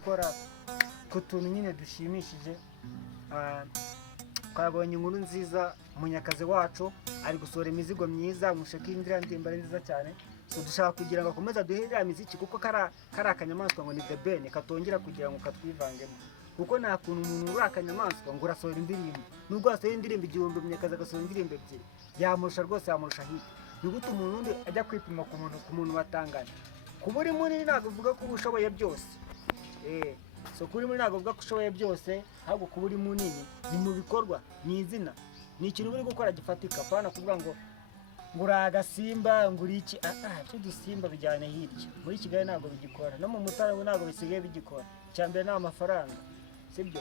gukora ku tuntu nyine dushimishije. Twabonye inkuru nziza, Munyakazi wacu ari gusohora imizigo myiza, mushaka indirimbo ari nziza cyane. So dushaka kugira ngo akomeze duhere imiziki kuko kari akanyamaswa ngo ni The Ben katongera kugira ngo katwivangemo, kuko nta kuntu umuntu uri akanyamaswa ngo urasohora indirimbo, nubwo wasohora indirimbo 1000 Munyakazi agasohora indirimbo 2 yamurusha rwose, yamurusha hit. Ni gute umuntu undi ajya kwipima ku muntu batangana? Kuba uri munini ntabwo uvuga ko ushoboye byose. So kuri muri ntabwo uvuga ko ushoboye byose, ahubwo kuba uri munini ni mu bikorwa, ni izina, ni ikintu uri gukora gifatika. Pana kuvuga ngo agasimba ngo uri iki, cyo dusimba bijyane hirya. Muri Kigali ntabwo bigikora, no mu Mutara ntabwo bisigaye bigikora. Cyambere ni amafaranga, sibyo?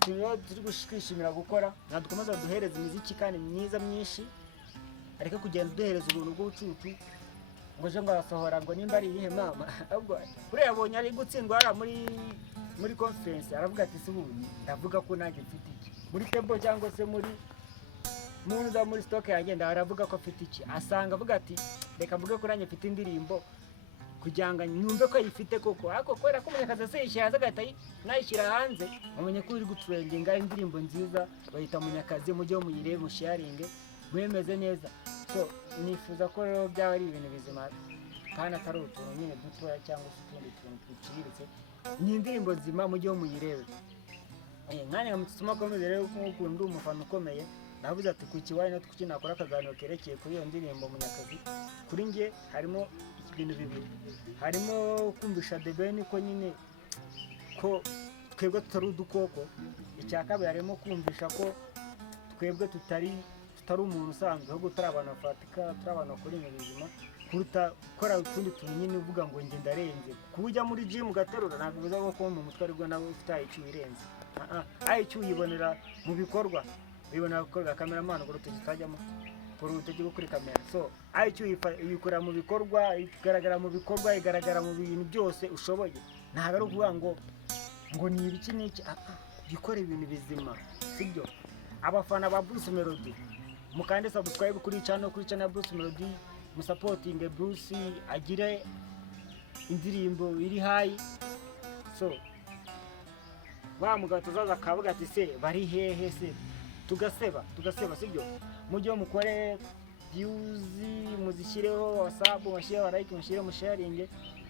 Turiho turi kwishimira gukora, nadukomeza duhereza imiziki kandi myiza myinshi, ariko kugenda duhereza ubuntu bw'ubucucu ngo je ngo arasohora ngo nimba ari ihe mama. Ahubwo bure yabonye ari gutsindwa ara muri conference, aravuga ati sibu ndavuga ko nanjye mfite iki muri table cyangwa se muri stock yagenda, aravuga ko afite iki, asanga avuga ati reka mvuge ko nanjye mfite indirimbo kugira ngo nyumve ko yifite koko. Ariko kwera ko Munyakazi ashyira hanze agahita nayishyira hanze, amenye ko uri gutrendinga indirimbo nziza, bahita Munyakazi mujye muyirebe musharinge mwemeze neza. So nifuza ko rero byaba ari ibintu bizima kandi atari utuntu nyine dutoya cyangwa se utundi tuntu duciriritse, ni indirimbo nzima mujye muyirebe. Mwanya mutuma ko rero nk'uko ndi umufana ukomeye, navuze ati ku kiwaye no kuki nakora akaganiro kerekeye kuri iyo ndirimbo Munyakazi. Kuri nge harimo ibintu bibiri, harimo kumvisha The Ben ko nyine ko twebwe tutari udukoko. Icya kabiri harimo kumvisha ko twebwe tutari umuntu usanzwe, ahubwo turi abantu bafatika, turi abantu bakora ibintu bizima, kuruta gukora utundi tuntu nyine uvuga ngo nge ndarenze. Kujya muri gym ugaterura ntabwo bivuze ko mu mutwe aribwo nawe ufite IQ irenze. IQ uyibonera mu bikorwa, uyibonera gukorera cameraman ngo tutajyamo kuri urutoki kuri kamera. So IQ uyikora mu bikorwa, igaragara mu bikorwa, igaragara mu bintu byose ushoboye. Ntabwo ari ukuvuga ngo ni ibiki n'iki, gikora ibintu bizima, sibyo? Abafana ba Bruce Melody mukande subscribe kuri channel ya Bruce Melody, musupporting Bruce agire indirimbo iri high. So mugabo tuzaza kavuga ati se bari hehe se, tugaseba sibyo? Mujye mukore views, muzishyireho WhatsApp, mushyire like, mushyire musharinge,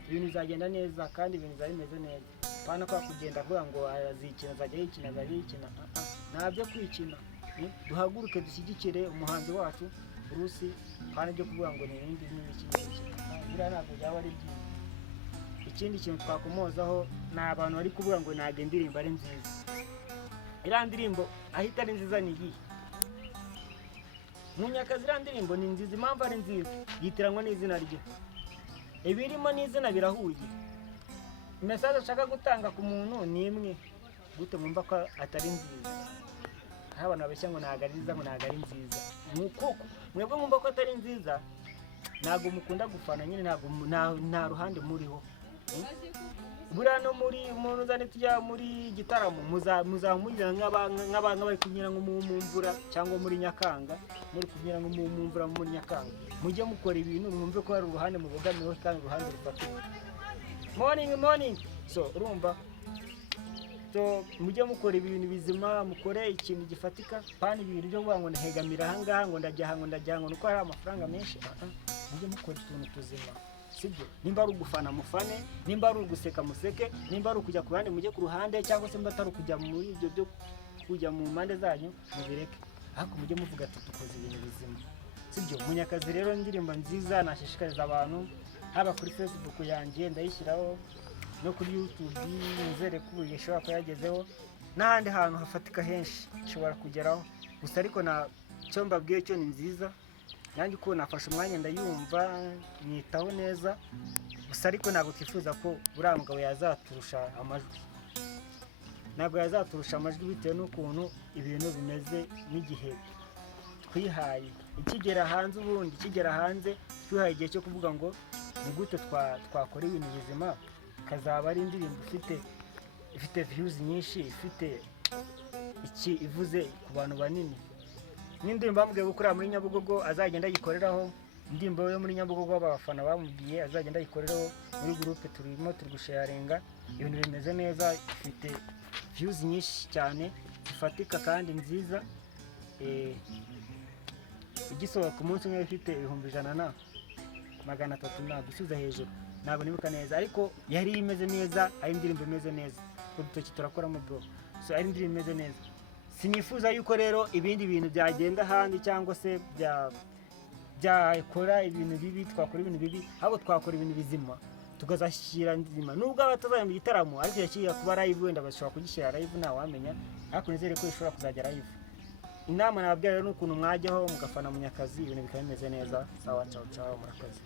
ibintu bizagenda neza kandi ibintu bizameze neza. Pana kwa kugenda avuga ngo azikina azajya yikina ntabyo kwikina. Duhaguruke dushyigikire umuhanzi wacu Bruce, kandi byo kuvuga ngo ni ibindi n'ibiki bira ntabwo byaba ari byiza. Ikindi kintu twakomozaho ni abantu bari kuvuga ngo ntabwo indirimbo ari nziza. Iriya ndirimbo ahita ari nziza ni iyi Munyakazi. Iriya ndirimbo ni nziza, impamvu ari nziza yitiranwa n'izina rye, ibirimo n'izina birahuye. Message ashaka gutanga ku muntu ni imwe, gute mwumva ko atari nziza? Abantu babeshya ngo ntabwo ari nziza, ngo ntabwo ari nziza. Nuko mwebwe mwumva ko atari nziza, ntabwo mukunda gufana nyine, nta ruhande muriho. Buriya no muri umuntu uzane tujya muri gitaramo muzamurira nk'abantu bari kunyura ngo mu mvura cyangwa muri Nyakanga, muri kunyura ngo mu mvura muri Nyakanga, mujye mukora ibintu mwumve ko hari uruhande mubogamiyeho kandi uruhande rufatika. Morning. So urumva, so mujye mukora ibintu bizima, mukore ikintu gifatika, pani ibintu byo kuvuga ngo ntegamira ahangaha ngo ndajya nuko hari amafaranga menshi. Mujye mukora utuntu tuzima, sibyo? Nimba ari ugufana mufane, nimba ari uguseka museke, nimba ari ukujya ku ruhande mujye ku ruhande, cyangwa se mba atari ukujya muri ibyo byo kujya mu mpande zanyu mubireke. Ariko mujye muvuga ati dukoze ibintu bizima, sibyo? Munyakazi rero indirimbo nziza, nashishikariza abantu haba kuri Facebook yanjye ndayishyiraho, no kuri YouTube nizere ko ubu ishobora kuba yagezeho, n'ahandi hantu hafatika henshi ishobora kugeraho. Gusa ariko na cyo mbabwiye cyo ni nziza, nanjye uko nafashe umwanya ndayumva nyitaho neza. Gusa ariko ntabwo twifuza ko buriya mugabo yazaturusha amajwi, ntabwo yazaturusha amajwi bitewe n'ukuntu ibintu bimeze n'igihe twihaye. Ikigera hanze twihaye igihe cyo kuvuga ngo ni gute twakora ibintu bizima, kazaba ari indirimbo ifite views nyinshi, ifite iki ivuze ku bantu banini. N'indirimbo bambwiye gukorera muri Nyabugogo azagenda yikoreraho, indirimbo yo muri Nyabugogo abafana bamubwiye azagenda ayikorereho muri groupe turimo turi gusharinga, ibintu bimeze neza, ifite views nyinshi cyane zifatika kandi nziza. Igisohoka ku munsi umwe ifite 100,300 na gusubiza hejuru, ntabwo nibuka neza, ariko yari imeze neza, ari indirimbo imeze neza, udutoki turakoramo bro, so ari indirimbo imeze neza. Sinifuza yuko rero ibindi bintu byagenda handi cyangwa se byakora ibintu bibi, twakora ibintu bibi, ahubwo twakora ibintu bizima tukazashyira nzima, nubwo abatazajya mu gitaramo ariko yashyira kuba live, wenda bashobora kugishyira live ntawamenya, ariko nizere ko ishobora kuzajya live. Inama nababwira rero n'ukuntu mwajyaho mugafana Munyakazi, ibintu bikaba bimeze neza. Sawa, ciao ciao, murakoze.